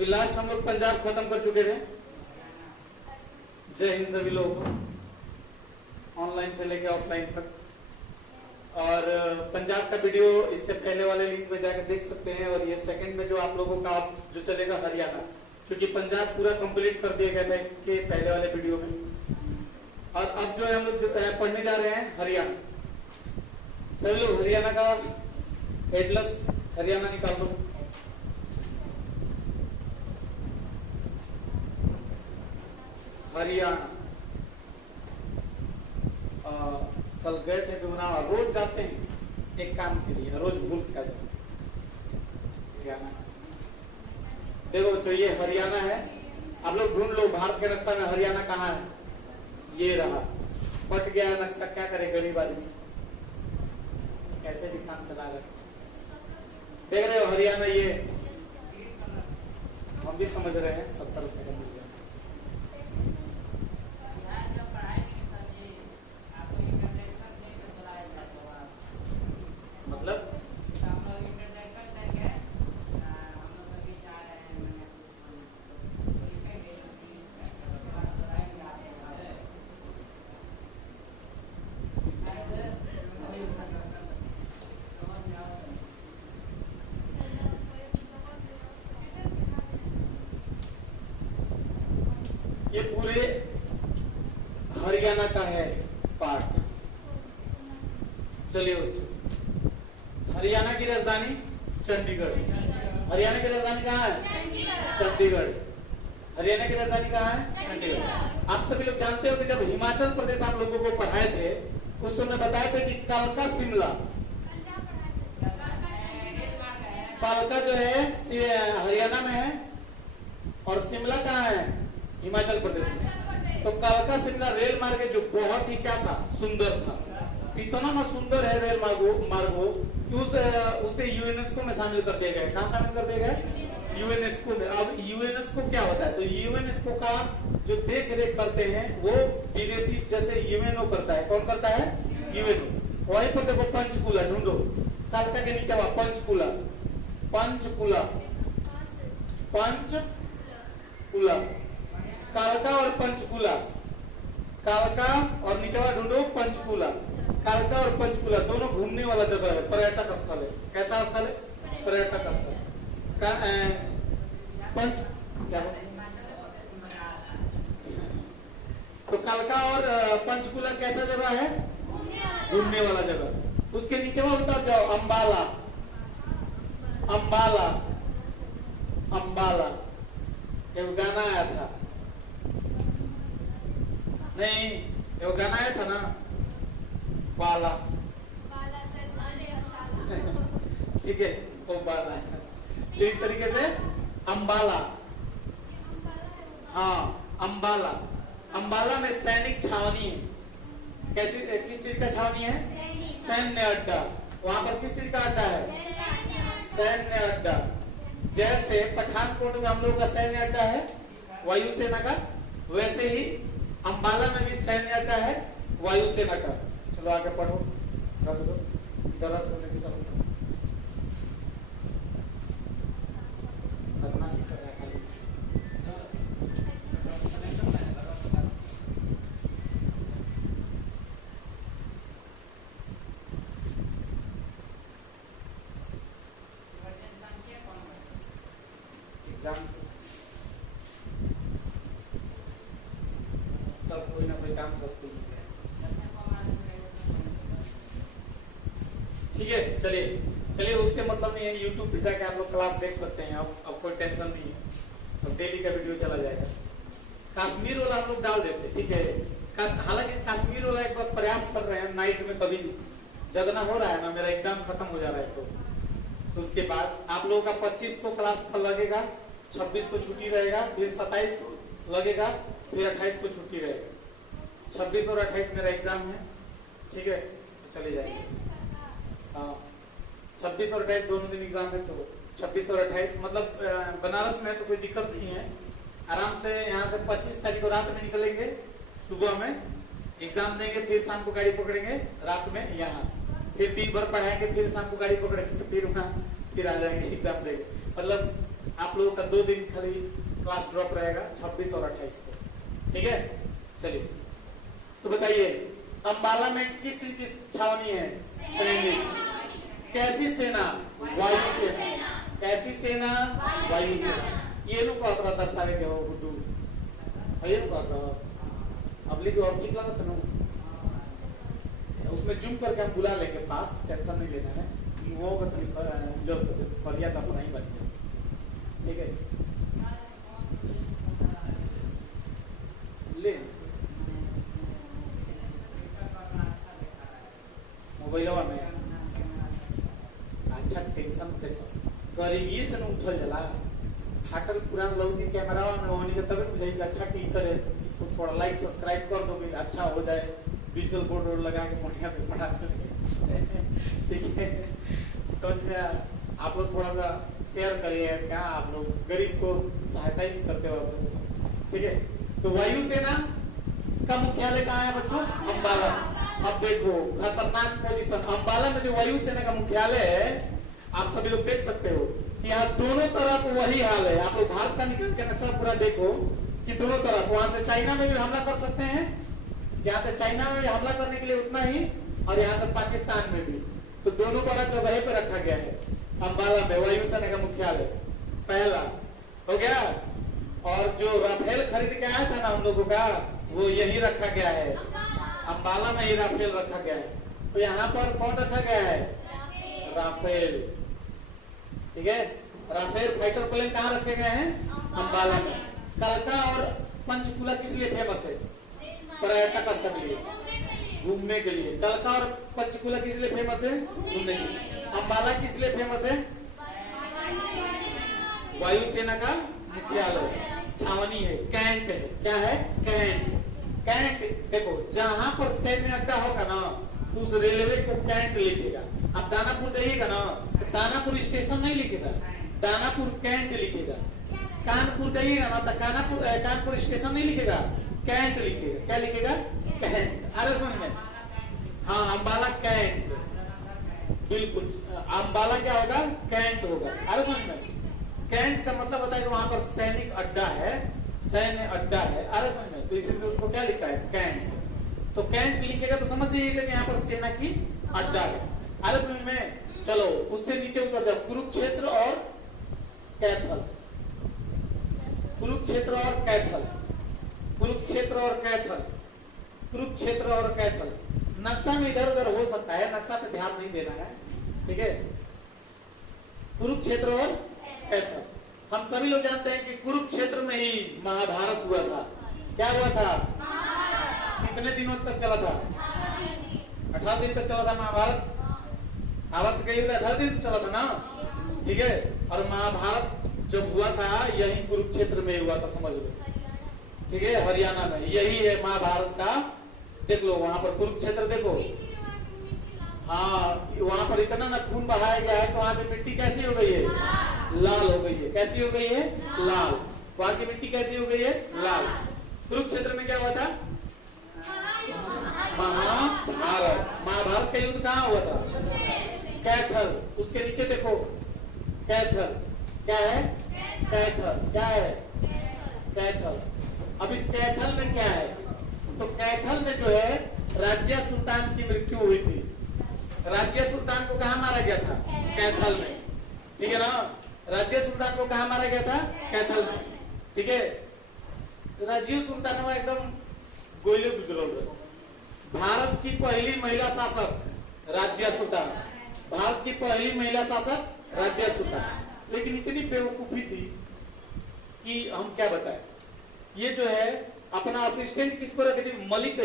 अभी लास्ट हम लोग पंजाब खत्म कर चुके थे। जय हिंद सभी लोगों को, ऑनलाइन से लेके ऑफलाइन तक। और पंजाब का वीडियो इससे पहले वाले लिंक पे जाकर देख सकते हैं। और ये सेकंड में जो आप लोगों का जो चलेगा हरियाणा, क्योंकि पंजाब पूरा कंप्लीट कर दिया गया था इसके पहले वाले वीडियो में। और अब जो है हम लोग पढ़ने जा रहे हैं हरियाणा। सभी लोग हरियाणा का एटलस हरियाणा निकाल दो। हरियाणा कल गए थे गुमनावा, रोज जाते हैं एक काम के लिए, रोज भूल क्या जाते हरियाणा। देखो तो ये हरियाणा है, आप लोग ढूंढ लो भारत के नक्शा में हरियाणा कहाँ है। ये रहा, पट गया नक्शा, क्या करे गरीब आदमी, कैसे भी काम चला रहे। देख रहे हो हरियाणा, ये हम भी समझ रहे हैं 70 रुपए का मिल गया। मतलब ये पूरे हरियाणा का है पार्ट। चलिए बच्चों, हरियाणा की राजधानी चंडीगढ़। हरियाणा की राजधानी कहाँ है? चंडीगढ़। हरियाणा की राजधानी कहाँ है? चंडीगढ़। आप सभी लोग जानते हो कि जब हिमाचल प्रदेश आप लोगों को पढ़ाए थे उस समय बताए थे कि कालका शिमला, कालका जो है हरियाणा में है और शिमला कहाँ है? हिमाचल प्रदेश में। तो कालका शिमला रेल मार्ग जो बहुत ही क्या था, सुंदर था। इतना ना सुंदर है रेल मार्गो कि उसे यूनेस्को में शामिल कर दिया गया। कहाँ शामिल कर दिया गया? यूनेस्को में। अब यूनेस्को क्या होता है? तो यूनेस्को का जो देख रेख करते हैं वो विदेशी, जैसे यूएनओ करता है। कौन करता है? यूएनओ। वहीं पर देखो पंचकुला ढूंढो, कालका के नीचे पंचकुला, पंचकुला, पंचकुला, कालका और पंचकुला, कालका और नीचे ढूंढो पंचकुला। कालका और पंचकुला दोनों घूमने वाला जगह है, पर्यटक स्थल है। कैसा स्थल है? पर्यटक स्थल। पंच क्या तो कालका और पंचकुला कैसा जगह है? घूमने वाला जगह। उसके नीचे उतर जाओ, अंबाला, अंबाला, अंबाला। एक गाना आया था, नहीं वो गाना आया था ना, बाला, ठीक है वो बाला। इस तरीके से अंबाला, हाँ अंबाला। अंबाला में सैनिक छावनी है। कैसी, किस चीज का छावनी है? सैन्य अड्डा। वहां पर किस चीज का अड्डा है? सैन्य अड्डा। जैसे पठानकोट में हम लोग का सैन्य अड्डा है वायुसेना का, वैसे ही अंबाला में भी सैन्य अड्डा है वायुसेना का। चलो आगे पढ़ो, एग्जाम सब कोई ना कोई काम सस्ती है। ठीक है, चलिए चलिए, उससे मतलब नहीं है, यूट्यूब पे जाके आप लोग क्लास देख सकते हैं। अब कोई टेंशन नहीं है, अब डेली का वीडियो चला जाएगा। कश्मीर वाला हम लोग डाल देते, ठीक है। हालांकि कश्मीर वाला एक बार प्रयास कर रहे हैं, नाइट में कभी जगना हो रहा है ना, मेरा एग्जाम खत्म हो जा रहा है। तो उसके बाद आप लोगों का 25 को क्लास लगेगा, 26 को छुट्टी रहेगा, फिर 27 को लगेगा, फिर 28 को छुट्टी रहेगा। 26 और 28 मेरा एग्जाम है, ठीक है, तो चले जाएंगे। हाँ 26 और 28 दोनों दिन एग्जाम है, तो 26 और 28 मतलब बनारस में तो कोई दिक्कत नहीं है। आराम से यहाँ से 25 तारीख को रात में निकलेंगे, सुबह में एग्जाम देंगे, फिर शाम को गाड़ी पकड़ेंगे, रात में यहाँ फिर दिन भर पढ़ाएंगे, फिर शाम को गाड़ी पकड़ेंगे, फिर वहाँ फिर आ जाएंगे एग्जाम देंगे। मतलब आप लोगों का 2 दिन खाली क्लास ड्रॉप रहेगा, 26 और 28 को, ठीक है। चलिए तो बताइए अंबाला में किस छावनी है? सैनिक। कैसी सेना? वायु सेना। कैसी सेना? वायु सेना। ये नु कहत रहा दर्शावे के हो गुड्डू, ये नु कहत रहा अब लिखो, अब ठीक लगा था ना, उसमें जूम करके हम बुला लेंगे पास, टेंशन नहीं लेना है। वो का तो बढ़िया का अपना ही बन गया, ठीक है। लेंस मोबाइलवा में अच्छा टेंशन देखो, गरीबी से न उठल जाला, फाटल पुरान लोग के कैमरा में होने के तब मुझे अच्छा टीचर है, इसको थोड़ा लाइक सब्सक्राइब कर दोगे, अच्छा हो जाए, डिजिटल बोर्ड लगा के बढ़िया से पढ़ा ठीक है। समझ में आप लोग थोड़ा सा शेयर करिए, क्या आप लोग गरीब को सहायता ही करते हो, ठीक है। तो वायुसेना का मुख्यालय कहाँ है बच्चों? अंबाला। अब देखो खतरनाक पोजीशन, अंबाला में जो वायुसेना का मुख्यालय है, आप सभी लोग देख सकते हो कि यहाँ दोनों तरफ वही हाल है। आप लोग भारत का निकल के नक्शा पूरा देखो कि दोनों तरफ, वहां से चाइना में भी हमला कर सकते हैं, यहाँ से चाइना में भी हमला करने के लिए उतना ही, और यहाँ से पाकिस्तान में भी, तो दोनों बड़ा जगह पे रखा गया है अंबाला में वायुसेना का मुख्यालय। पहला हो गया, और जो राफेल खरीद के आया था ना हम लोगों का, वो यही रखा गया है, अंबाला में ही राफेल रखा गया है। तो यहाँ पर कौन रखा गया है? राफेल, ठीक है। राफेल फाइटर प्लेन कहाँ रखे गए हैं? अंबाला में। कलका और पंचकुला किस लिए फेमस है? पर्यटक स्थल के लिए, घूमने के लिए। कलका और पंचकुला किस लिए फेमस है? घूमने के लिए। अंबाला किस लिए फेमस है? वायुसेना का मुख्यालय, छावनी है, कैंट है। क्या है? कैंट। कैंट देखो, जहां पर सैन्य अड्डा होगा ना, उस रेलवे को कैंट लिखेगा। अब दानापुर जाइएगा ना, तो दानापुर स्टेशन नहीं लिखेगा, दानापुर कैंट लिखेगा। कानपुर जाइएगा ना, तो कानपुर स्टेशन नहीं लिखेगा, कैंट लिखेगा। क्या लिखेगा? कैंट। अरे समझ में? हाँ, अंबाला कैंट, बिल्कुल। अंबाला क्या होगा? कैंट होगा। अरे समझ में? कैंट का मतलब बताइए, वहां पर सैनिक अड्डा है, सैन्य अड्डा है। अरे समझ में? तो इसलिए उसको क्या लिखा है? कैंट। तो कैंट लिखेगा तो समझ जाइएगा कि यहाँ पर सेना की अड्डा है। अरे समझ में? चलो उससे नीचे उतर जाओ, कुरुक्षेत्र और कैथल। कुरुक्षेत्र और कैथल, कुरुक्षेत्र और कैथल, कुरुक्षेत्र और कैथल। नक्शा में इधर उधर हो सकता है, नक्शा पे ध्यान नहीं देना है, ठीक है। कुरुक्षेत्र और कैथल, हम सभी लोग जानते हैं कि कुरुक्षेत्र में ही महाभारत हुआ था। क्या हुआ था? कितने दिनों तक चला था? 18 दिन तक चला था महाभारत। भारत का युद्ध 18 दिन चला था ना, ठीक है। और महाभारत जब हुआ था यही कुरुक्षेत्र में हुआ था, समझ लो, ठीक है, हरियाणा में। यही है महाभारत का, देख लो वहां पर कुरुक्षेत्र देखो। हाँ, वहां पर इतना ना खून बहाया गया है, तो वहां की मिट्टी कैसी हो गई है? लाल हो गई है। कैसी हो गई है? लाल। वहां की मिट्टी कैसी हो गई है? लाल। कुरुक्षेत्र में क्या हुआ था? महाभारत। महाभारत का युद्ध कहाँ हुआ था? कैथल। उसके नीचे देखो, कैथल। क्या है? कैथल। क्या है? कैथल। अब इस कैथल में क्या है? तो कैथल में जो है राज्य सुल्तान की मृत्यु हुई थी। राज्य सुल्तान को कहाँ मारा गया था? कैथल में, ठीक है ना। राज्य सुल्तान को कहाँ मारा गया था? कैथल में, ठीक है। राज्य सुल्तान में एकदम गोइले गुजरल। भारत की पहली महिला शासक राज्य सुल्तान, भारत की पहली महिला शासक राज्य सुल्तान। लेकिन इतनी बेवकूफी थी कि हम क्या बताएं। ये जो है अपना असिस्टेंट किसको रखे थे? मलिक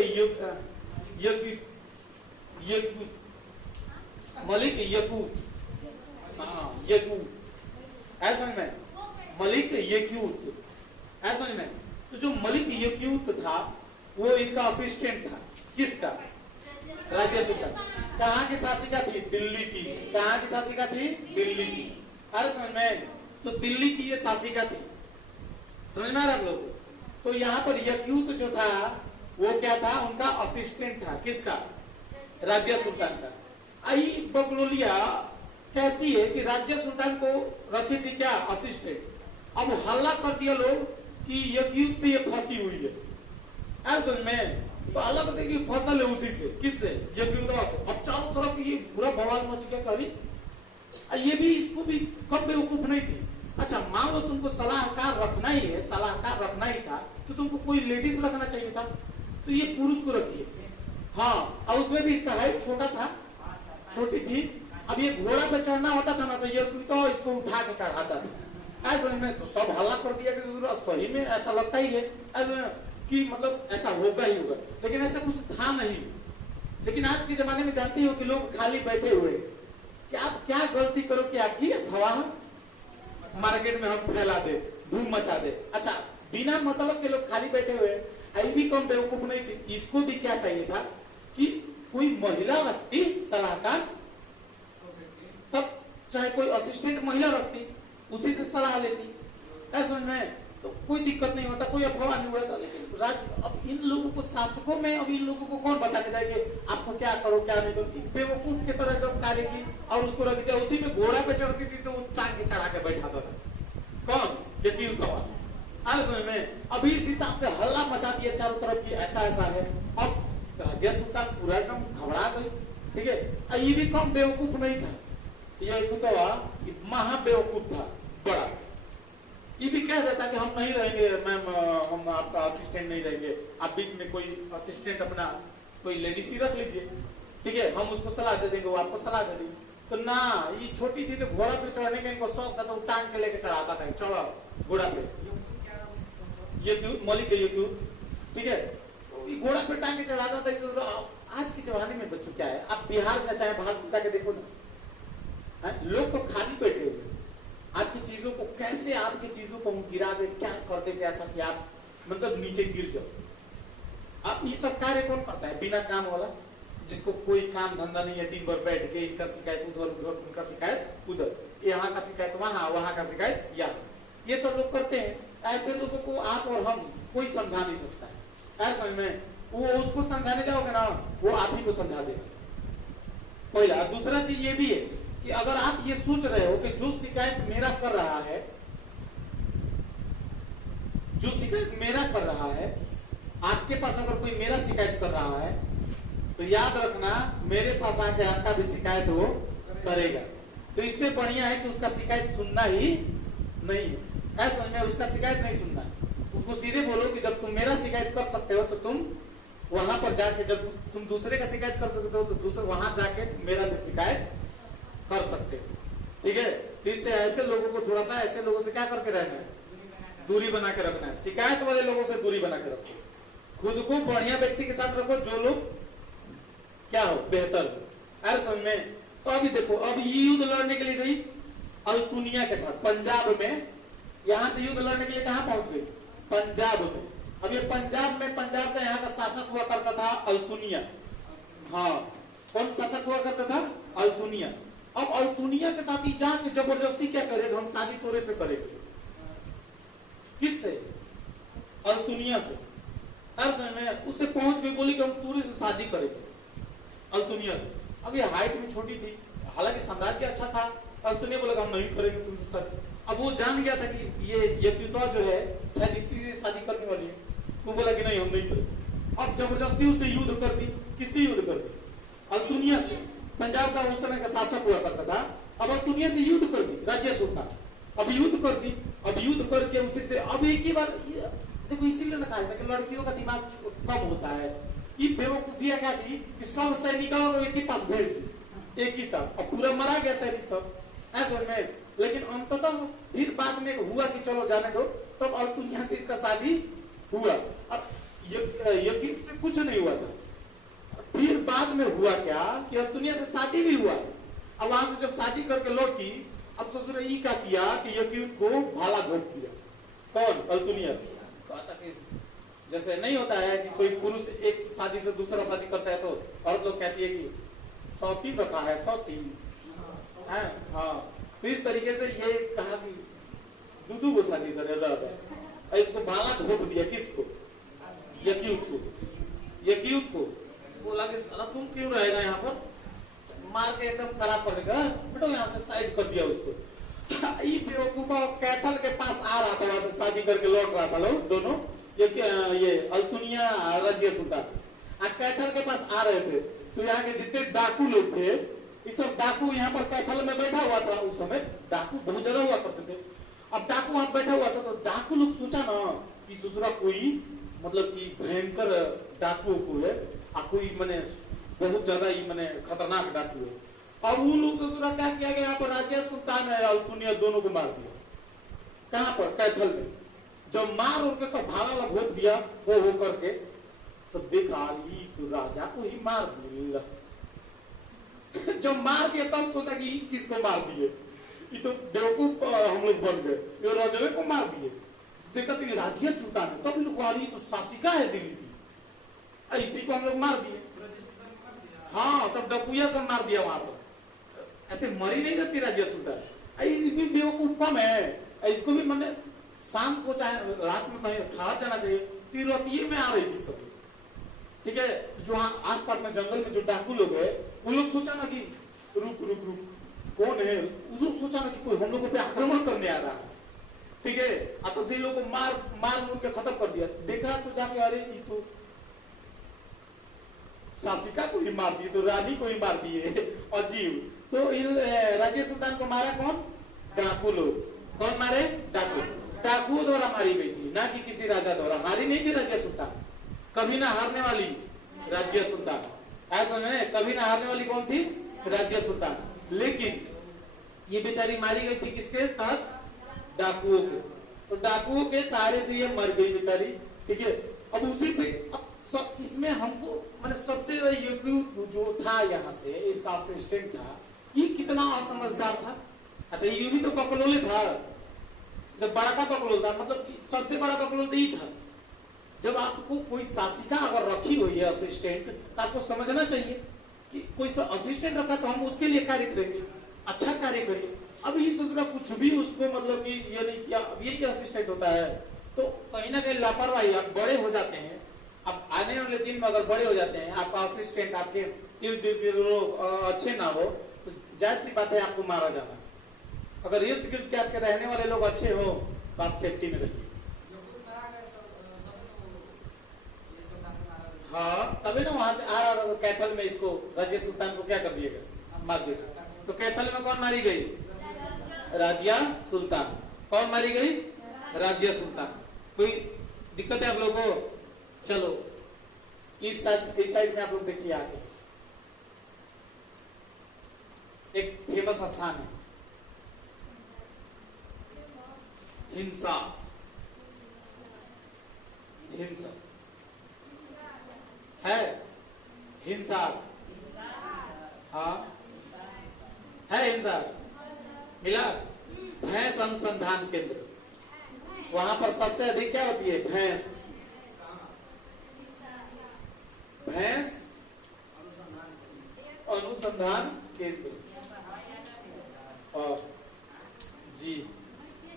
मलिक यकूत, ऐसा में मलिक यकूत, ऐसा में। तो जो मलिक यकूत था वो इनका असिस्टेंट था। किसका? राज्य सुल्तान। कहाँ की शासिका थी? दिल्ली की। कहाँ की शासिका थी? दिल्ली की। अरे समझ में? तो दिल्ली की ये शासिका थी, समझ में आ रहा है आप लोग? तो यहाँ पर यकूत जो था वो क्या था? उनका असिस्टेंट था। किसका? राज्य सुल्तान का। आई बकलोलिया कैसी है कि राज्य सुल्तान को रखी थी क्या? असिस्टेंट। अब हल्ला कर दिया लोग कि यज्ञ से ये फंसी हुई है, समझ में, तो हल्ला कर दिया कि फसल है उसी से, किससे, यज्ञ से। अब चारों तरफ ये पूरा बवाल मच गया। कभी ये भी, इसको भी कब बेवकूफ नहीं थी। अच्छा मान लो तुमको सलाहकार रखना ही है, सलाहकार रखना ही था, तो तुमको कोई लेडीज रखना चाहिए था, तो ये पुरुष को रखिए। हाँ, और उसमें भी इसका हाइट छोटा था, छोटी थी। अब ये घोड़ा पे चढ़ना होता था ना, तो ये तो इसको उठा के चढ़ाता था। ऐसा में तो सब हल्ला कर दिया कि सही में ऐसा लगता ही है कि मतलब ऐसा होगा ही होगा, लेकिन ऐसा कुछ था नहीं। लेकिन आज के जमाने में जानती हो कि लोग खाली बैठे हुए, कि आप क्या गलती करो कि आपकी हवा मार्केट में हम फैला दे, धूम मचा दे। अच्छा बिना मतलब के लोग खाली बैठे हुए, आई भी कम बेवकूफ नहीं थी। इसको भी क्या चाहिए था कि कोई महिला रखती सलाहकार, तब चाहे कोई असिस्टेंट महिला रखती, उसी से सलाह लेती, ऐसा में तो कोई दिक्कत नहीं होता, कोई अफवाह नहीं होता। लेकिन अब इन लोगों को, शासकों में, अब इन लोगों को कौन बता के जाए आपको क्या करो क्या नहीं करो। बेवकूफ की तरह जब कार्य की और उसको रख दिया, उसी में घोड़ा पे चढ़ती थी तो टांग के चढ़ा के बैठाता था। कौन? ये समझ में। अभी इस हिसाब से हल्ला मचा दिया चारों तरफ की ऐसा ऐसा है। अब राज्य सुल्तान पूरा एकदम घबरा गई। ठीक है, ये भी कम बेवकूफ नहीं था, ये महा बेवकूफ था बड़ा। ये भी कह देता कि हम नहीं रहेंगे मैम, हम आपका असिस्टेंट नहीं रहेंगे, आप बीच में कोई असिस्टेंट अपना कोई लेडीज ही रख लीजिए, ठीक है, हम उसको सलाह दे देंगे, वो आपको सलाह दे देंगे। तो ना, ये छोटी थी तो घोड़ा पे चढ़ने का इनको शौक था, तो टांग के लेके चढ़ाता था, चढ़ा घोड़ा पे, ये मलिक है ये क्यों, ठीक है, घोड़ा पे टांग के चढ़ाता था। आज के जमाने में बच्चों क्या है, आप बिहार में चाहे बाहर जाके देखो ना, लोग तो खाली बैठे हुए, आपकी चीजों को कैसे, आपकी चीजों को गिरा दे, क्या कर दे, ऐसा कि आप मतलब नीचे गिर जाओ। आप ये सब कार्य कौन करता है? बिना काम वाला, जिसको कोई काम धंधा नहीं है, दिन भर बैठ के इनका शिकायत उधर उधर, उनका शिकायत उधर, यहाँ का शिकायत वहां, वहां का शिकायत यहाँ, ये सब लोग करते हैं। ऐसे लोगों को आप और हम कोई समझा नहीं सकता है, ऐसा में वो उसको समझाने जाओगे ना, वो आप ही को समझा देगा पहला। दूसरा चीज ये भी है कि अगर आप ये सोच रहे हो कि जो शिकायत मेरा कर रहा है, जो शिकायत मेरा कर रहा है, आपके पास अगर कोई मेरा शिकायत कर रहा है, तो याद रखना मेरे पास आके आपका भी शिकायत वो करेगा। तो इससे बढ़िया है कि उसका शिकायत सुनना ही नहीं है, ऐसा समझ में, उसका शिकायत नहीं सुनना है। उसको सीधे बोलो कि जब तुम मेरा शिकायत कर सकते हो तो तुम वहां पर जाके, जब तुम दूसरे का शिकायत कर सकते हो तो दूसरे वहां जाके मेरा भी शिकायत कर सकते हो, ठीक है। इससे ऐसे लोगों को थोड़ा सा, ऐसे लोगों से क्या करके रहना है, दूरी बना के रखना है। शिकायत वाले लोगों से दूरी बना के रखो, खुद को बढ़िया व्यक्ति के साथ रखो, जो लोग क्या हो, बेहतर हो, अरे समझ में। तो अभी देखो, अब ये युद्ध लड़ने के लिए गई अल्तुनिया के साथ पंजाब में, यहां से युद्ध लड़ने के लिए कहां पहुंच गई, पंजाब में। अब ये पंजाब में, पंजाब का यहाँ का शासक हुआ करता था अल्तुनिया। हाँ, कौन शासक हुआ करता था, अल्तुनिया। अब अल्तुनिया के साथ ही जाके जबरदस्ती क्या करेगा, हम शादी तोरे से करेंगे, किससे, अल्तुनिया से। उससे पहुंच गई, बोली कि हम तोरे से शादी करेंगे, अल्तुनिया से। अब ये हाइट में छोटी थी, हालांकि साम्राज्य अच्छा था, अल्तुनिया बोला हम नहीं करेंगे तुमसे शादी। अब वो जान गया था कि ये यज्ञ जो है शायद इसी से शादी करने वाली है, वो बोला कि नहीं हम नहीं करेंगे। अब जबरदस्ती उसे युद्ध कर दी, किससे युद्ध कर दी, अल्तुनिया से। पंजाब का उस समय का शासक हुआ करता था, अब अल्तुनिया से युद्ध कर दी राज्य सुल्तान, अब युद्ध कर दी। अब युद्ध करके उसी से, अब एक ही बार देखो, इसीलिए कहा था कि लड़कियों का दिमाग कम होता है। ये बेवकूफिया क्या थी कि सब सैनिकों को एक ही पास भेज दी, एक ही साथ, अब पूरा मरा गया सैनिक सब, ऐसा में। लेकिन अंततः फिर बाद में हुआ कि चलो जाने दो, तब अल्तुनिया से इसका शादी हुआ। अब यकीन से कुछ नहीं हुआ था, फिर बाद में हुआ क्या कि अल्तुनिया से शादी भी हुआ। अब वहां से जब शादी करके लौटी, अब ससुर ने क्या किया कि यकीन को भाला घोट दिया। कौन, अल्तुनिया। जैसे नहीं होता है कि कोई पुरुष एक शादी से दूसरा शादी करता है तो औरत लोग कहती है कि सौतीन रखा है, सौतीन है, हाँ। तो इस तरीके से ये कहा कि दूधू को शादी करे, इसको भाला घोट दिया, किसको, यकीन को। बोला कि तुम क्यों रहेगा यहाँ पर, मार के एकदम खराब कर देगा, बेटो यहाँ से साइड कर दिया उसको। ये बेवकूफा कैथल के पास आ रहा था, वहां से शादी करके लौट रहा था लोग दोनों, ये अल्तुनिया रजिया सुल्तान कैथल के पास आ रहे थे। तो यहाँ के जितने डाकू लोग थे, ये सब डाकू यहाँ पर कैथल में बैठा हुआ था। उस समय डाकू बहुत ज्यादा हुआ करते थे। अब डाकू वहां बैठा हुआ था, तो डाकू लोग सोचा ना कि ससुरा कोई मतलब कि भयंकर डाकू को है, कोई मैंने बहुत ज्यादा ही मैंने खतरनाक डाकू है। अब उन लोग ससुरा क्या किया गया, यहाँ पर राजिया सुल्तान है और दुनिया दोनों को मार दिया। कहाँ पर? कैथल में। जब मार उनके सब भाला भोग दिया हो करके, तो देखा तो राजा को ही मार दिया। जब मार दिया तब सोचा कि किसको मार दिए, ये तो बेवकूफ हम लोग बन गए, ये राजा को मार दिए। देखा तो ये राजिया सुल्तान है, तब लोग तो शासिका है दिल्ली की, इसी को हम लोग मार दिए। हाँ, सब डकुया सब मार दिया वहां पर। ऐसे मरी नहीं रहती राजिया सुल्तान, भी बेवकूफ कम है। इसको भी मैंने शाम को चाहे रात में कहीं खा जाना चाहिए, तिरतिये में आ रही थी सब, ठीक है। जो आसपास में जंगल में जो डाकू लोग है, वो लोग सोचा ना कि रुक रुक रुक कौन है, वो लोग सोचा ना कि कोई हम लोगों पे आक्रमण करने आ रहा है, ठीक है। तो से लोगों को मार मुर के खत्म कर दिया। देखा तो जाके अरे ये तो शासिका को ही मार दिए, तो रानी को ही मार दिए, अजीब। तो इन राजिया सुल्तान को मारा कौन? डाकू लोग। कौन मारे? डाकू। डाकुओं द्वारा मारी गई थी, ना कि किसी राजा द्वारा। मारी नहीं थी राजिया सुल्तान, कभी ना हारने वाली राजिया सुल्तान। ऐसा नहीं, कभी ना हारने वाली कौन थी? राजिया सुल्तान। लेकिन ये बेचारी मारी गई थी किसके तहत? डाकुओं के। तो डाकुओं के सहारे से ये मर गई बेचारी, ठीक है। अब उसी पे इसमें हमको मैंने सबसे जो था यहाँ से, इसका असिस्टेंट था, ये कितना असमझदार था। अच्छा, ये भी तो बकलोले था, जब बड़ा का बकलोल था, मतलब सबसे बड़ा बकलोल तो ही था। जब आपको कोई शासिका अगर रखी हुई है असिस्टेंट, तो आपको समझना चाहिए कि कोई असिस्टेंट रखा तो हम उसके लिए कार्य करेंगे, अच्छा कार्य करिए। अब ये सोच रहा कुछ भी उसको मतलब कि ये नहीं किया, अब ये असिस्टेंट होता है, तो कहीं ना कहीं लापरवाही। आप बड़े हो जाते हैं, आप आने वाले दिन में अगर बड़े हो जाते हैं, आपका असिस्टेंट आपके इर्द गिर्द लोग अच्छे ना हो, तो जाहिर सी बात है आपको मारा जाना। अगर इर्द गिर्द के आपके रहने वाले लोग अच्छे हो, तो आप सेफ्टी में रहिए। हाँ, तभी ना वहां से आ रहा था कैथल में, इसको राजिया सुल्तान को क्या कर दिएगा? मार दिएगा। तो कैथल में कौन मारी गई? राजिया सुल्तान। कौन मारी गई? राजिया सुल्तान। कोई दिक्कत है आप लोगों को? चलो इस साइड में आप लोग देखिए आगे, एक फेमस स्थान है हिंसा। हिंसा है, हिंसा, हाँ है हिंसा। मिला? भैंस अनुसंधान केंद्र, वहां पर सबसे अधिक क्या होती है? भैंस। भैंस अनुसंधान केंद्र, और जी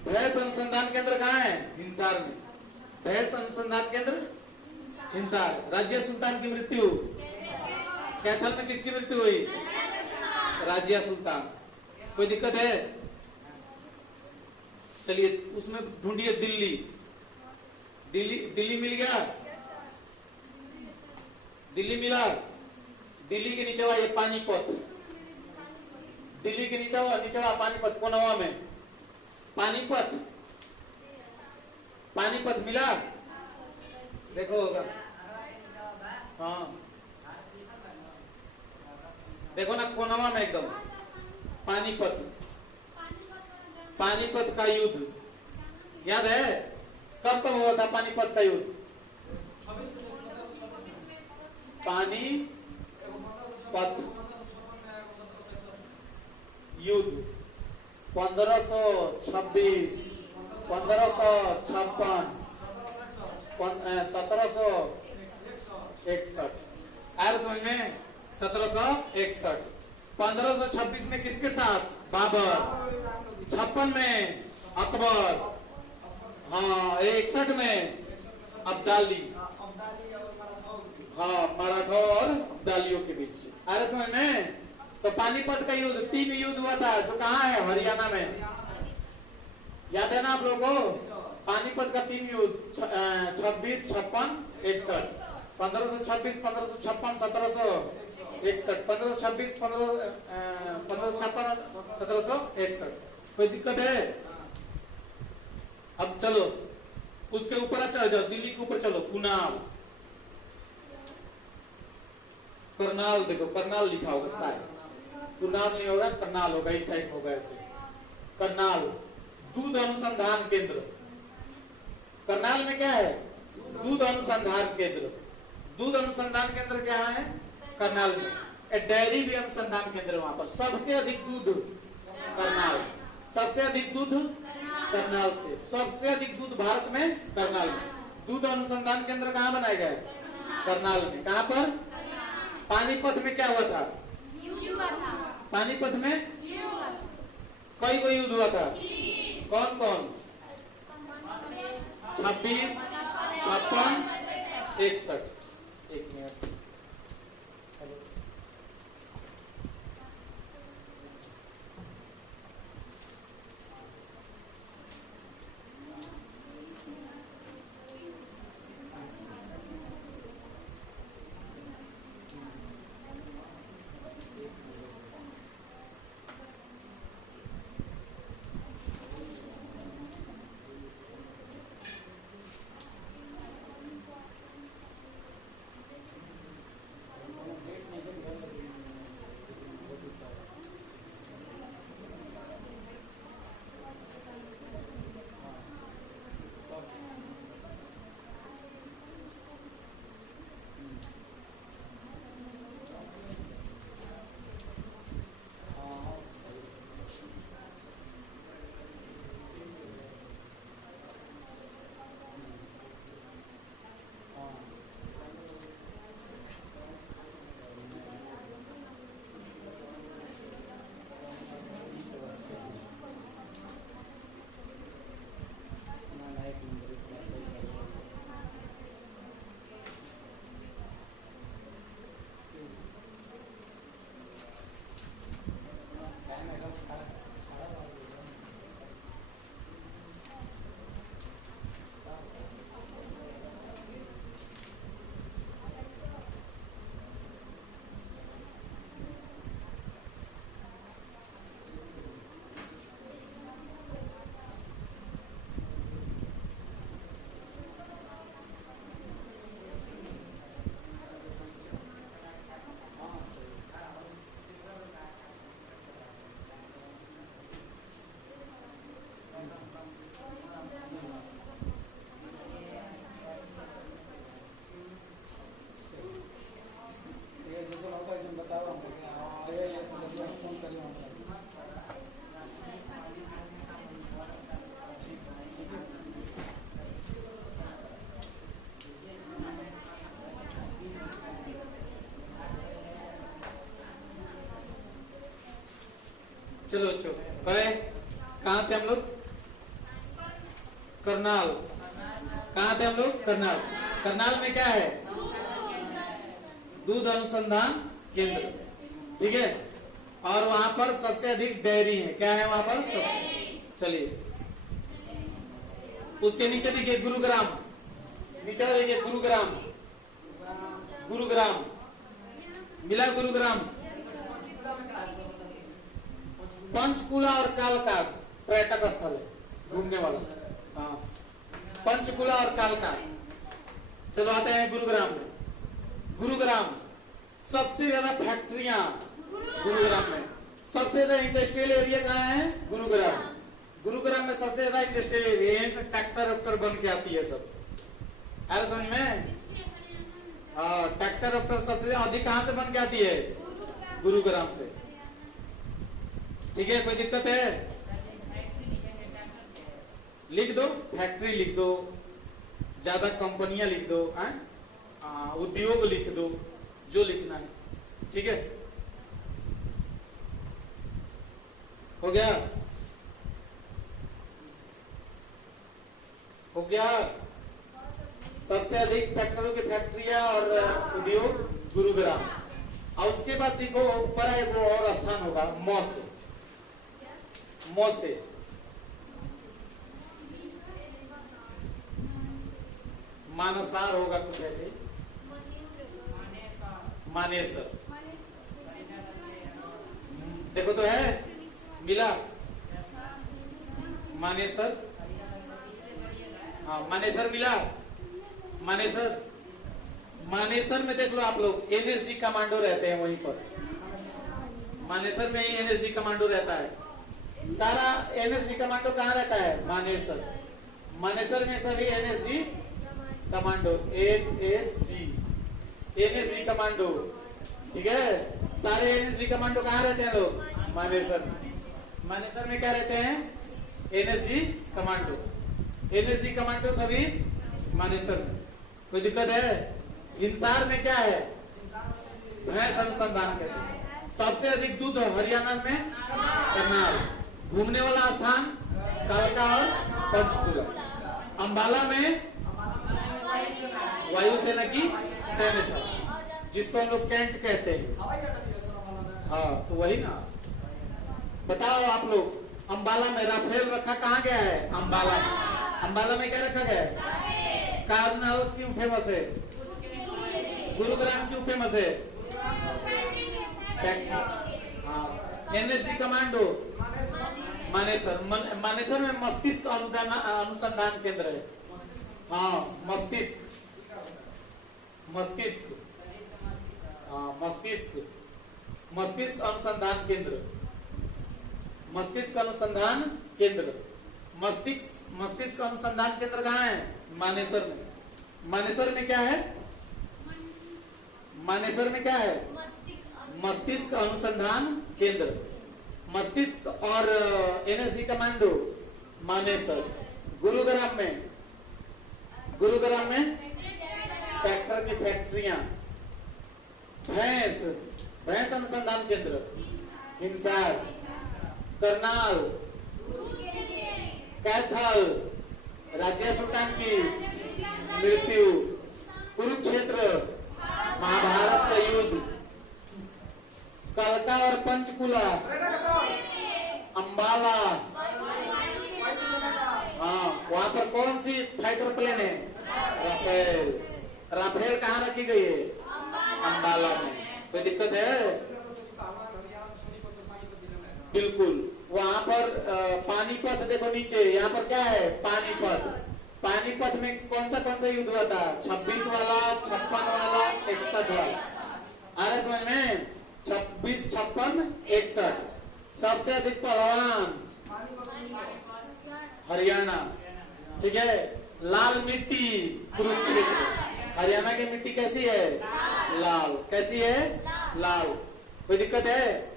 भैंस अनुसंधान केंद्र कहाँ है? हिंसार में। भैंस अनुसंधान केंद्र हिंसार। राजिया सुल्तान की मृत्यु कैथल में किसकी मृत्यु हुई? राजिया सुल्तान। कोई दिक्कत है? चलिए उसमें ढूंढिए दिल्ली। दिल्ली मिल गया? दिल्ली मिला? दिल्ली के नीचे ये पानीपत, दिल्ली के नीचे पानीपत, कोनवा में पानीपत। पानीपत मिला? देखो होगा, हाँ देखो ना, कोनवा में एकदम पानीपत। पानीपत का युद्ध याद है? कब हुआ था पानीपत का युद्ध? पानीपत युद्ध 1526, 1556, 1761। आर समझ में? 1761। 1526 में किसके साथ? बाबर। 56 में अकबर। हाँ, 61 में अब्दाली। हाँ, मराठा और अब्दालियों के बीच। आ रहे समझ में? तो पानीपत का युद्ध, 3 युद्ध हुआ था, जो कहाँ है? हरियाणा में। याद है ना आप लोगों को? पानीपत का 3 युद्ध, 26, 56, 61, 1526, 1556, 1761, 1526, 1556, 1761। कोई दिक्कत है? अब चलो उसके ऊपर चढ़ जाओ, दिल्ली के ऊपर चलो, कुनाल, करनाल, देखो करनाल लिखा होगा शायद, कुनाल नहीं होगा, करनाल होगा, इस साइड होगा ऐसे। करनाल दूध अनुसंधान केंद्र, करनाल में क्या है? दूध अनुसंधान केंद्र। दूध अनुसंधान केंद्र क्या है करनाल में? डेयरी भी अनुसंधान केंद्र वहां पर। सबसे अधिक दूध करनाल, सबसे अधिक दूध करनाल से, सबसे अधिक दूध भारत में करनाल में। दूध अनुसंधान केंद्र कहाँ बनाया गया है? करनाल में। कहाँ पर? पानीपत में क्या हुआ था? पानीपत में कोई युद्ध हुआ था? कौन कौन? 26, 56, 61। एक मिनट, चलो चलो कहाँ थे हम लोग? करनाल। कहाँ थे हम लोग? करनाल। करनाल में क्या है? दूध अनुसंधान केंद्र, ठीक है। और वहां पर सबसे अधिक डेयरी है। क्या है वहां पर? चलिए उसके नीचे देखिए गुरुग्राम, नीचे देखिए गुरुग्राम, गुरुग्राम मिला, गुरुग्राम। पंचकुला और कालका पर्यटक स्थल है घूमने वाला। हाँ, पंचकुला और कालका। चलो आते हैं गुरुग्राम में। गुरुग्राम सबसे ज्यादा फैक्ट्रियां, गुरुग्राम में सबसे ज्यादा इंडस्ट्रियल एरिया कहाँ है? गुरुग्राम। गुरुग्राम में सबसे ज्यादा इंडस्ट्रियल एरिया, यहीं से ट्रैक्टर वैक्टर बन के आती है सब। अरे समझ में? हाँ, ट्रैक्टर वैक्टर सबसे अधिक कहाँ से बन के आती है? गुरुग्राम से, ठीक है। कोई दिक्कत है? लिख दो, फैक्ट्री लिख दो, ज्यादा कंपनियां लिख दो, उद्योग लिख दो, जो लिखना है, ठीक है। हो गया? हो गया? सबसे अधिक फैक्टरियों की फैक्ट्रियां और उद्योग गुरुग्राम। और उसके बाद देखो ऊपर है वो और स्थान होगा मौसे। मौसे मानसार होगा कुछ ऐसे, मानेसर। देखो तो है, मिला मानेसर। हाँ मानेसर मिला, मानेसर। मानेसर में देख लो आप लोग, एनएसजी कमांडो रहते हैं वहीं पर। मानेसर में ही एनएसजी कमांडो रहता है। सारा एनएसजी कमांडो कहाँ रहता है? मानेसर। मानेसर में सभी एनएसजी कमांडो, एनएसजी कमांडो, ठीक है। सारे एनएसजी कमांडो कहाँ रहते हैं लोग? मानेसर में। मानेसर में क्या रहते हैं? NSG commando. एनएसजी कमांडो सभी मानेसर में। कोई दिक्कत है? हिंसार में क्या है? भैंस अनुसंधान करते हैं। सबसे अधिक दूध हरियाणा में करनाल। घूमने वाला स्थान कालका और पंचकुला। अंबाला में वायुसेना की सैन्य छावनी, जिसको हम लोग कैंट कहते हैं। हाँ तो वही ना। बताओ आप लोग, अंबाला में राफेल रखा कहाँ गया है? अंबाला में। अंबाला में क्या रखा गया है? कार्नल क्यों फेमस है? गुरुग्राम क्यों फेमस है? NSG commando Manesar. मानेसर में मस्तिष्क अनुसंधान केंद्र है। हाँ मस्तिष्क, मस्तिष्क, हाँ मस्तिष्क, मस्तिष्क अनुसंधान केंद्र, मस्तिष्क अनुसंधान केंद्र। मस्तिष्क अनुसंधान केंद्र कहाँ है? मानेसर में। मानेसर में क्या है? मानेसर में क्या है? मस्तिष्क अनुसंधान केंद्र। मस्तिष्क और एनएसजी कमांडो मानेसर। गुरुग्राम में, गुरुग्राम में ट्रैक्टर की फैक्ट्रियां। भैंस अनुसंधान केंद्र हिंसार। करनाल, कैथल, राज्य सुल्तान की मृत्यु। कुरुक्षेत्र, महाभारत का युद्ध। कालका और पंचकुला। अंबाला, हाँ वहां पर कौन सी फाइटर प्लेन है? राफेल। राफेल कहाँ रखी गई है? अंबाला में। कोई दिक्कत है? बिल्कुल। वहां पर पानीपत देखो नीचे, यहाँ पर क्या है? पानीपत। पानीपत में कौन सा युद्ध हुआ था? 26 वाला, 56 वाला, 61 वाला। आ रहा समझ में? 26, 56, 61। सबसे अधिक पहलवान हरियाणा, ठीक है। लाल मिट्टी कुरुक्षेत्र। हरियाणा की मिट्टी कैसी है? लाल। कैसी है? लाल। कोई दिक्कत है?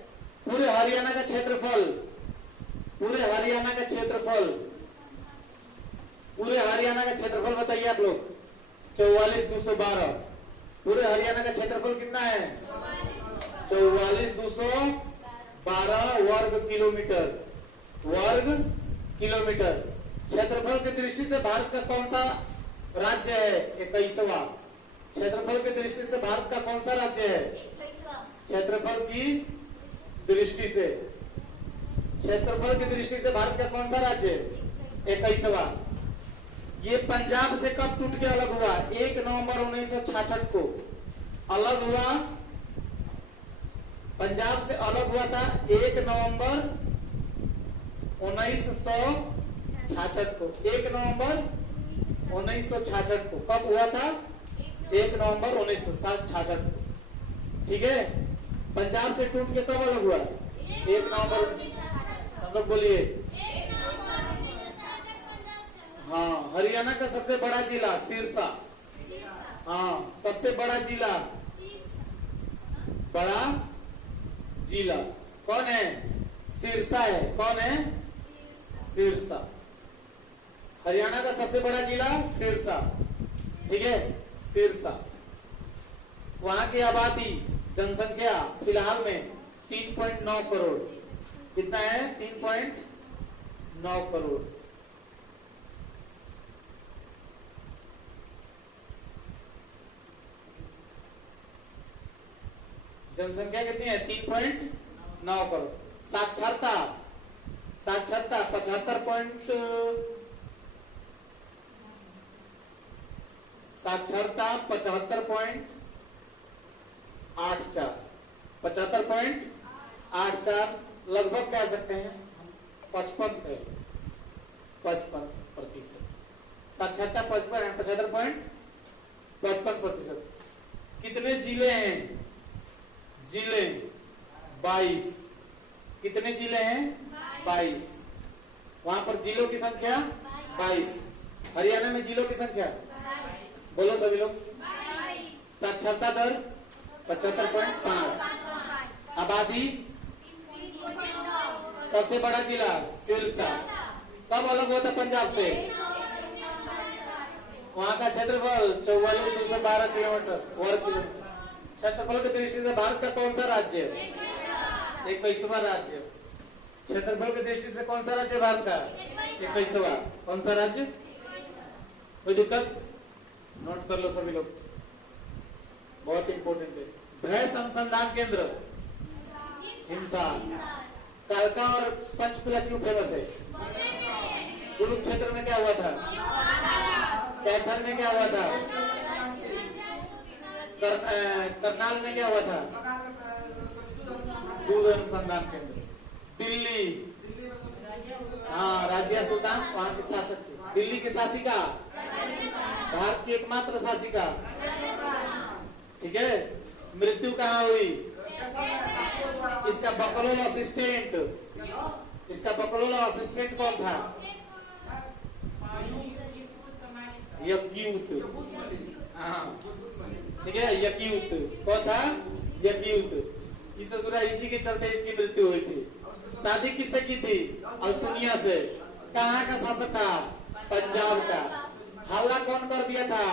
पूरे हरियाणा का क्षेत्रफल, पूरे हरियाणा का क्षेत्रफल, पूरे हरियाणा का क्षेत्रफल बताइए आप लोग। 44,212। पूरे हरियाणा का क्षेत्रफल कितना है? 44,212 वर्ग किलोमीटर। वर्ग किलोमीटर। क्षेत्रफल की दृष्टि से भारत का कौन सा राज्य है? 21वां। क्षेत्रफल की दृष्टि से भारत का कौन सा राज्य है? क्षेत्रफल की दृष्टि से, क्षेत्रफल की दृष्टि से भारत का कौन सा राज्य है? 21वां। ये पंजाब से कब टूट के अलग हुआ? 1 नवंबर 1966 को अलग हुआ। पंजाब से अलग हुआ था 1 नवंबर 1966 को। 1 नवंबर 1966 को कब हुआ था? 1 नवंबर 1966 को, ठीक है। पंजाब से टूट के कब अलग हुआ? 1 नवंबर। सब लोग बोलिए। हाँ हरियाणा का सबसे बड़ा जिला सिरसा। हाँ सबसे बड़ा जिला, बड़ा जिला कौन है? सिरसा है। कौन है? सिरसा। हरियाणा का सबसे बड़ा जिला सिरसा, ठीक है। सिरसा। वहां की आबादी, जनसंख्या फिलहाल में 3.9 करोड़। कितना है? 3.9 करोड़। जनसंख्या कितनी है? 3.9 करोड़। साक्षरता, साक्षरता 75 साक्षरता 75.84, 75.84 लगभग कह सकते हैं 55%। साक्षरता 75.55%। कितने जिले हैं? जिले 22। कितने जिले हैं? 22। वहां पर जिलों की संख्या 22। हरियाणा में जिलों की संख्या बोलो सभी लोग। साक्षरता दर 75.5। आबादी सबसे बड़ा जिला सिरसा कब अलग होता पंजाब से? वहाँ का क्षेत्रफल 44,212 किलोमीटर वर्ग किलोमीटर। क्षेत्रफल की दृष्टि से भारत का कौन सा राज्य है? 21वां राज्य। क्षेत्रफल की दृष्टि से कौन सा राज्य भारत का? 21वां। कौन सा राज्य? कोई दिक्कत? नोट कर लो सभी लोग, बहुत इंपोर्टेंट है। भैंस अनुसंधान केंद्र हिंसा। कालका और पंचकुला क्यों फेमस है? कुरुक्षेत्र में क्या हुआ था? कैथल में क्या हुआ था? करनाल में क्या हुआ था? दूध अनुसंधान केंद्र। दिल्ली, हाँ, राजिया सुल्तान वहां की शासक थी। दिल्ली की शासिका, भारत की एकमात्र शासिका, ठीक है। मृत्यु कहाँ हुई? इसका बकलोल असिस्टेंट, इसका बकलोल असिस्टेंट कौन था? यज्ञयूत, ठीक है। यज्ञयूत कौन था? यज्ञयूत। इसी के चलते इसकी मृत्यु हुई थी। शादी किससे की थी? अल्तुनिया से। कहाँ का शासक था? पंजाब का। हल्ला कौन कर दिया था?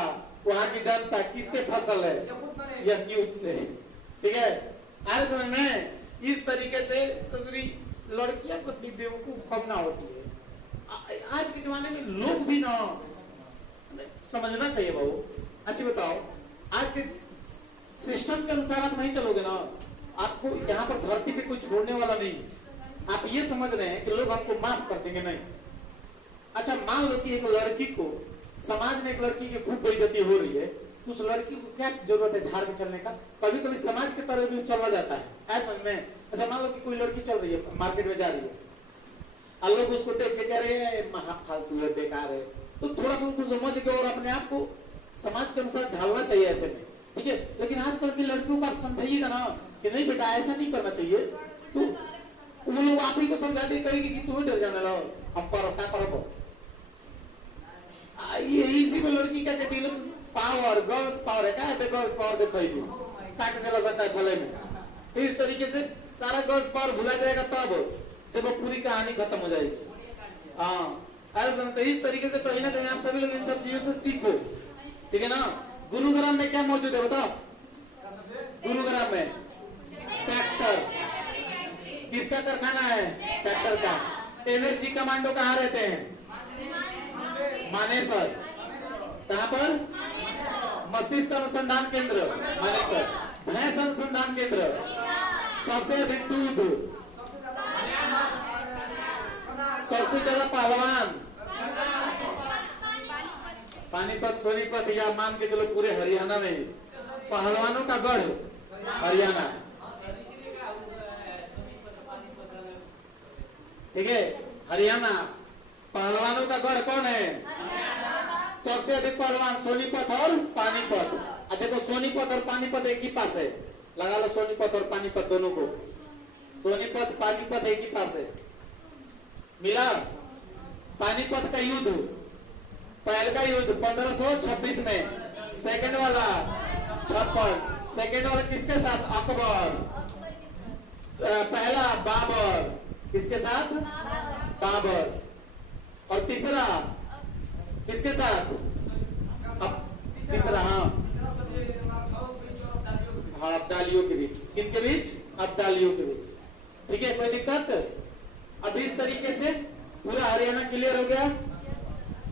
वहाँ की जनता। किससे फसल है? यज्ञयूत से, ठीक है। आज समझ में इस तरीके से ससुरी लड़कियां सब बेवकूफ कम ना होती है। आज के जमाने में लोग भी ना समझना चाहिए बाबू। अच्छी बताओ, आज के सिस्टम के अनुसार आप नहीं चलोगे ना, आपको यहाँ पर धरती पे कोई छोड़ने वाला नहीं। आप ये समझ रहे हैं कि लोग आपको माफ कर देंगे, नहीं। अच्छा, मान लो कि एक लड़की को, समाज में एक लड़की की खूब बेइज्जती हो रही है, तो उस लड़की को क्या जरूरत है झाड़ के चलने का? कभी कभी समाज के तरह भी चलना जाता है, ऐसा समझ में। अच्छा, मान लो कि कोई लड़की चल रही है, मार्केट में जा रही है, और लोग उसको देख के कह रहे हैं फालतू है, बेकार है, तो थोड़ा सा उनको समझ के और अपने आप को समाज के अनुसार ढालना चाहिए ऐसे में, ठीक है। लेकिन आजकल की लड़कियों को आप समझाइएगा ना कि नहीं बेटा ऐसा नहीं करना चाहिए, तो वो लोग आप ही को समझा दे कहेगी कि तुम्हें डर जाने लगा, हम करो क्या करो। ये इसी में लड़की क्या कहती है? पावर, गर्ल्स पावर है। क्या है गर्ल्स पावर? दिखाई काट देला सकता है थले में। तो इस तरीके से सारा गर्ल्स पावर भुला जाएगा तब जब वो पूरी कहानी खत्म हो जाएगी। हाँ, तो इस तरीके से कहीं ना कहीं आप सभी लोग इन सब चीजों से सीखो, ठीक है ना। गुरुग्राम में क्या मौजूद है बताओ? गुरुग्राम में ट्रैक्टर, किसका कारखाना है? ट्रैक्टर का। एनएसजी कमांडो कहाँ रहते हैं? मानेसर। कहाँ पर? मस्तिष्क अनुसंधान केंद्र मानेसर। भैंस अनुसंधान केंद्र। सबसे अधिक दूध, सबसे ज्यादा पहलवान पानीपत, सोनीपत, या मान के चलो पूरे हरियाणा में पहलवानों का गढ़ हरियाणा, ठीक है। हरियाणा पहलवानों का गढ़ कौन है? सबसे अधिक पहलवान सोनीपत और पानीपत। देखो सोनीपत और पानीपत एक ही पास है, लगा लो सोनीपत और पानीपत दोनों को। सोनीपत पानीपत एक ही पास है, मिला। पानीपत का युद्ध, पहला युद्ध 1526 में, सेकंड वाला 56, सेकंड वाला किसके साथ? अकबर। पहला बाबर, किसके साथ? बाबर। और तीसरा किसके साथ? तीसरा, हाँ, अब्दालियों के बीच। किनके बीच? अब्दालियों के बीच, ठीक है। कोई दिक्कत? अभी इस तरीके से पूरा हरियाणा क्लियर हो गया,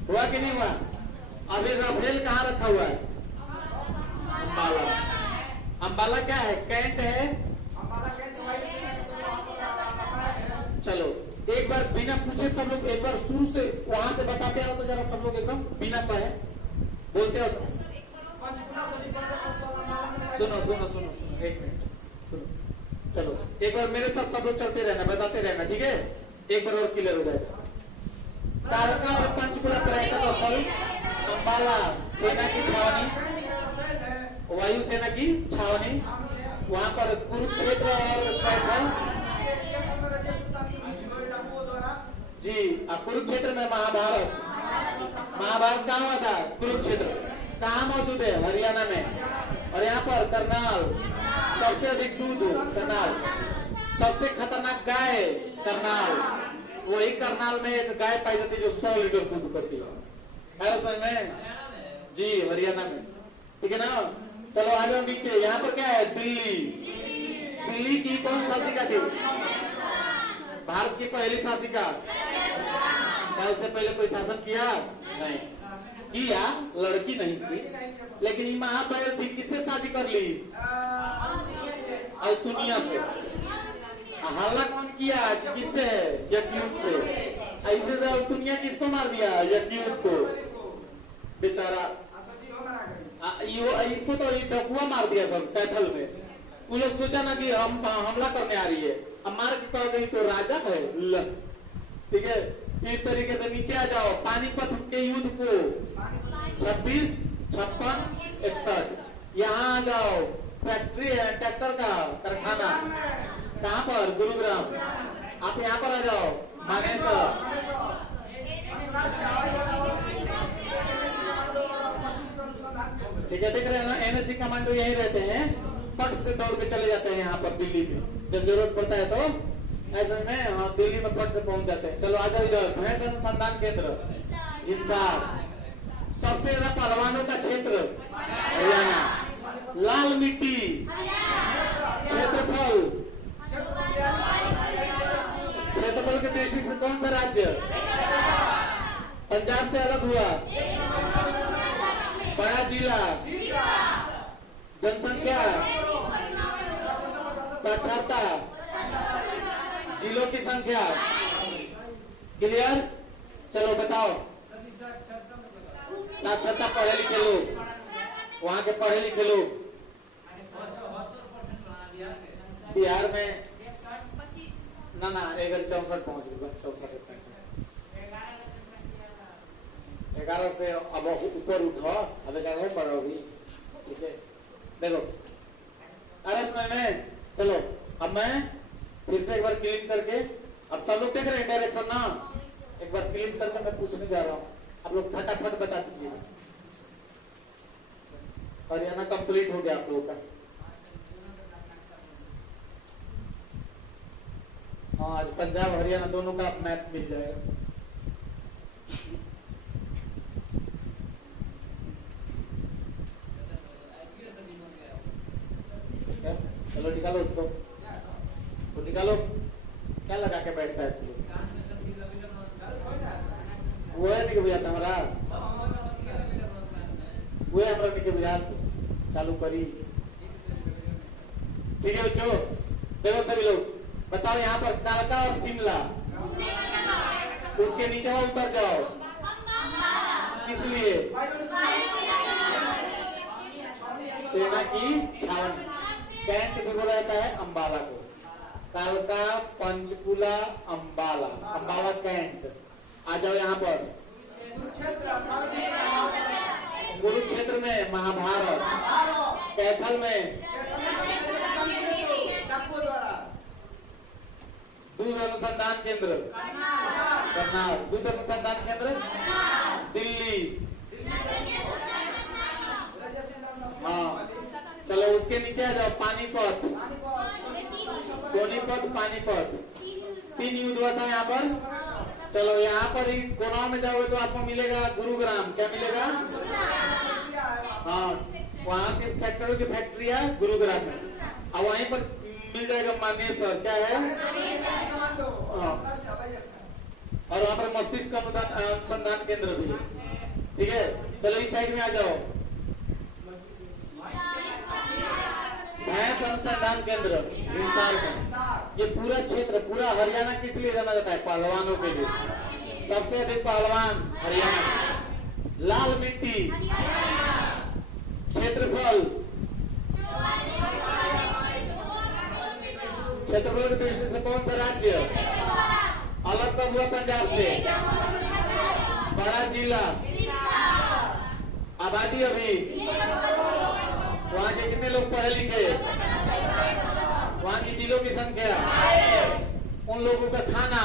हुआ कि नहीं हुआ? अभी राफेल कहाँ रखा हुआ है? अंबाला। अंबाला क्या है? कैंट है। चलो एक बार बिना पूछे सब लोग एक बार शुरू से वहां से बताते हो तो जरा सब लोग एकदम बिना कहे बोलते हो। सुनो सुनो सुनो सुनो, एक मिनट सुनो। चलो एक बार मेरे साथ सब लोग चलते रहना, बताते रहना, ठीक है? एक बार और क्लियर हो जाएगा। कालका और पंचकुला पर्यटक स्थल, अंबाला सेना की छावनी, वायुसेना की छावनी, वहां पर कुरुक्षेत्र और कैथल जी। कुरुक्षेत्र में महाभारत कहाँ हुआ था? कुरुक्षेत्र कहाँ मौजूद है? हरियाणा में। और यहाँ पर करनाल, सबसे अधिक दूध करनाल, सबसे खतरनाक गाय करनाल, वही करनाल में एक गाय पाई जाती है जो 100 लीटर दूध करती है समझ में जी, हरियाणा में, ठीक है ना? चलो आ जाओ नीचे। यहाँ पर क्या है? दिल्ली। दिल्ली की कौन शासिका थी? भारत की पहली शासिका। क्या उससे पहले कोई शासन किया? नहीं किया, लड़की नहीं थी, लेकिन महाबैर थी। किससे शादी कर ली? अल्तुनिया से। हल्ला कौन किया? किससे? यज्ञयूत से। ऐसे से अल्तुनिया किसको मार दिया? यज्ञयूत को, बेचारा। इसको तो डकुआ मार दिया सब कैथल में। वो लोग सोचा ना कि हम हमला करने आ रही है, अब मार के कह गई तो राजा है, ठीक है? इस तरीके से नीचे आ जाओ। पानीपत के युद्ध को 26, 56, 61, यहाँ आ जाओ। फैक्ट्री है, ट्रैक्टर का कारखाना, कहाँ पर? गुरुग्राम। आप यहाँ पर आ जाओ, मानेसर। ठीक है, देख रहे हैं ना? एनएससी कमांडो यही रहते हैं, पट से दौड़ के चले जाते हैं यहाँ पर दिल्ली में, जब जरूरत पड़ता है तो ऐसे में दिल्ली में पट से पहुंच जाते हैं। चलो आ जाओ इधर। भैंस अनुसंधान केंद्र, हिसार। सबसे ज्यादा पहलवानों का क्षेत्र हरियाणा। लाल मिट्टी, क्षेत्रफल, क्षेत्रफल की दृष्टि से कौन सा राज्य पंजाब से अलग हुआ? बड़ा जिला, जनसंख्या, साक्षरता, जिलों की संख्या, क्लियर? चलो बताओ। साक्षरता, पढ़े लिखे लोग, वहाँ के पढ़े लिखे लोग। बिहार में ना 64 पहुंच गए, 64 11 से अब ऊपर उठो, अब 11 पढ़ोगी, ठीक है? देखो अरे समय में, चलो अब मैं फिर से एक बार क्लीन करके, अब सब लोग देख रहे हैं डायरेक्शन ना? एक बार क्लीन करके मैं पूछने जा रहा हूँ, आप लोग फटाफट बता दीजिए। हरियाणा कंप्लीट हो गया आप लोगों का। हाँ, आज पंजाब हरियाणा दोनों का मैप मिल जाएगा। चलो निकालो उसको, तो निकालो। क्या लगा के बैठता है तू? वो है नहीं बुझाता हमारा, वो है हमारा नहीं बुझाता। चालू करी, ठीक है बच्चों? देखो सभी लोग बताओ, यहाँ पर कालका और शिमला, उसके नीचे वहां उतर जाओ। किस लिए? सेना की छावनी। कैंट भी बोला जाता है अंबाला को। कालका, पंचकुला, अंबाला, अंबाला कैंट। आ जाओ यहाँ पर। कुरुक्षेत्र में महाभारत, कैथल में दूध अनुसंधान केंद्र करनाल, दूध अनुसंधान केंद्र दिल्ली। हाँ, चलो उसके नीचे आ जाओ। पानीपत, सोनीपत, पानीपत, 3 युद्ध हुआ था यहाँ पर। चलो यहाँ पर ही कोनाव में जाओगे तो आपको मिलेगा गुरुग्राम। क्या मिलेगा? हाँ, वहाँ की फैक्ट्रियों की फैक्ट्री है गुरुग्राम में, और वहीं पर मिल जाएगा मानेसर। क्या है? और वहाँ पर मस्तिष्क अनुसंधान केंद्र भी, ठीक है? चलो इस साइड में आ जाओ। भैंस अनुसंधान केंद्र हिसार में। ये पूरा क्षेत्र, पूरा हरियाणा किस लिए जाना जाता है? पहलवानों के लिए। सबसे अधिक पहलवान हरियाणा। लाल मिट्टी, पंजाब से, बड़ा जिला, आबादी अभी, वहाँ के कितने लोग पढ़े लिखे, वहाँ की जिलों की संख्या, उन लोगों का खाना,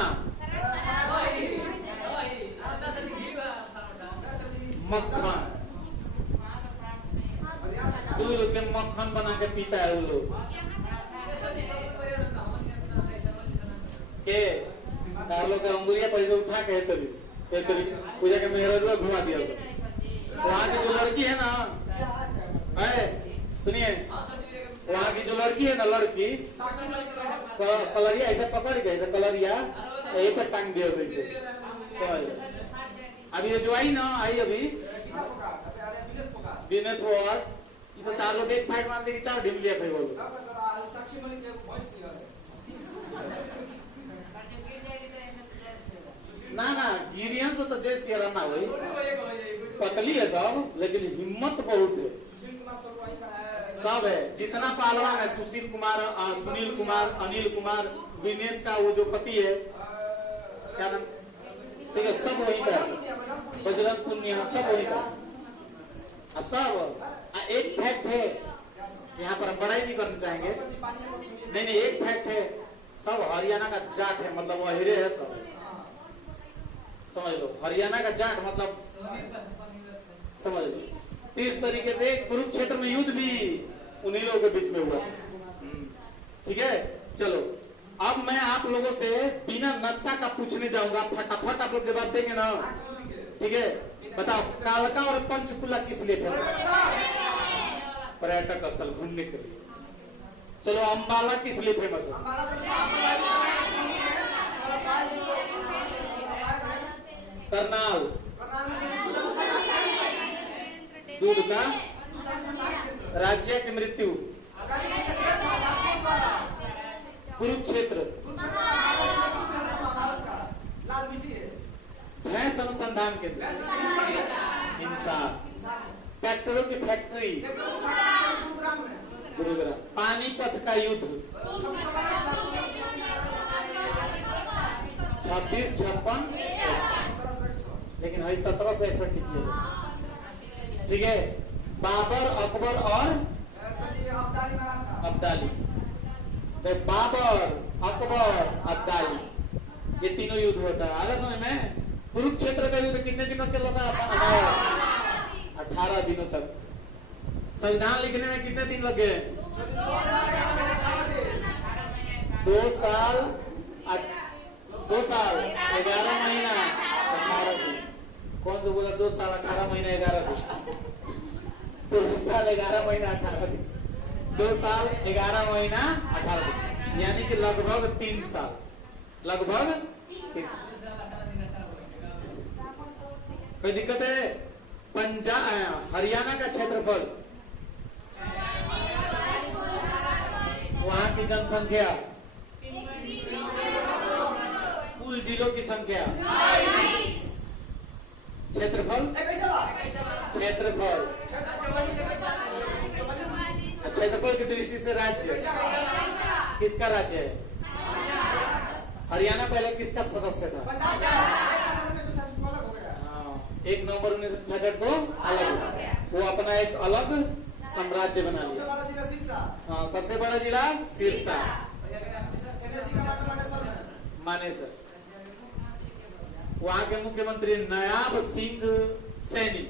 मक्खन, दूध के मक्खन बना के पीता है वो लोग के लोग अंगुलिया पैसे उठा के पूजा के मेहरज घुमा दिया। वहाँ की जो लड़की है ना, सुनिए, वहाँ की जो लड़की है ना, लड़की कलरिया ऐसा पकड़ के, ऐसा कलरिया यही पर टांग दिया वैसे। अभी ये जो आई ना, आई अभी बिजनेस वार्ड, ये तो तार लोग एक फाइट मार देगी, 4 ढिमलिया पे बोलो। ना ना गिरियन से तो जय सिया राम ना हुई, पतली है सब, लेकिन हिम्मत बहुत है, सब है। जितना पहलवान है, सुशील कुमार, सुनील कुमार, अनिल कुमार, विनेश का वो जो पति है, क्या नाम, ठीक है, सब वही का, बजरंग पुनिया, सब वही का। सब एक फैक्ट है, यहाँ पर हम बड़ाई नहीं करना चाहेंगे, नहीं नहीं, एक फैक्ट है, सब हरियाणा का जाट है, मतलब वो हिरे है सब, समझ लो, हरियाणा का जाट मतलब समझ लो। इस तरीके से कुरुक्षेत्र में युद्ध भी उन्हीं लोगों के बीच में हुआ, ठीक है। चलो अब मैं आप लोगों से बिना नक्शा का पूछने जाऊंगा, फटाफट आप लोग जवाब देंगे ना, ठीक है। बताओ, कालका और पंचकुला किस लिए फेमस? पर्यटक स्थल घूमने के लिए। चलो अंबाला किस लिए फेमस है? करनाल दूध का राज्य की मृत्यु, कुरुक्षेत्र भैंस अनुसंधान केंद्र, हिंसा, ट्रैक्टरों की फैक्ट्री गुरुग्राम, पानीपत का युद्ध 2656, लेकिन है 1761 लिखिए, ठीक है। बाबर, अकबर और अब्दाली, बाबर, अकबर, अब्दाली, ये तीनों युद्ध होता है। आगे समझ में, कुरुक्षेत्र का युद्ध कितने दिनों चल रहा था? 18 दिनों तक। संविधान लिखने में कितने दिन लग गए? 2 साल 11 महीना 18 दिन। कौन तो बोला 2 साल 18 महीना 11 दिन? 2 साल 11 महीना 18 दिन, 2 साल 11 महीना 18 दिन, यानी कि लगभग 3 साल, लगभग 3 साल। कोई दिक्कत है? पंजाब, हरियाणा का क्षेत्रफल, वहां की जनसंख्या, कुल जिलों की संख्या, क्षेत्रफल, क्षेत्रफल, क्षेत्रफल की दृष्टि से राज्य किसका राज्य है? हरियाणा पहले किसका सदस्य था? 1 नवंबर 1966 को अलग, वो अपना एक अलग साम्राज्य बना लिया। हाँ, सबसे बड़ा जिला सिरसा, मानेसर। वहाँ के मुख्यमंत्री नायाब सिंह सैनी।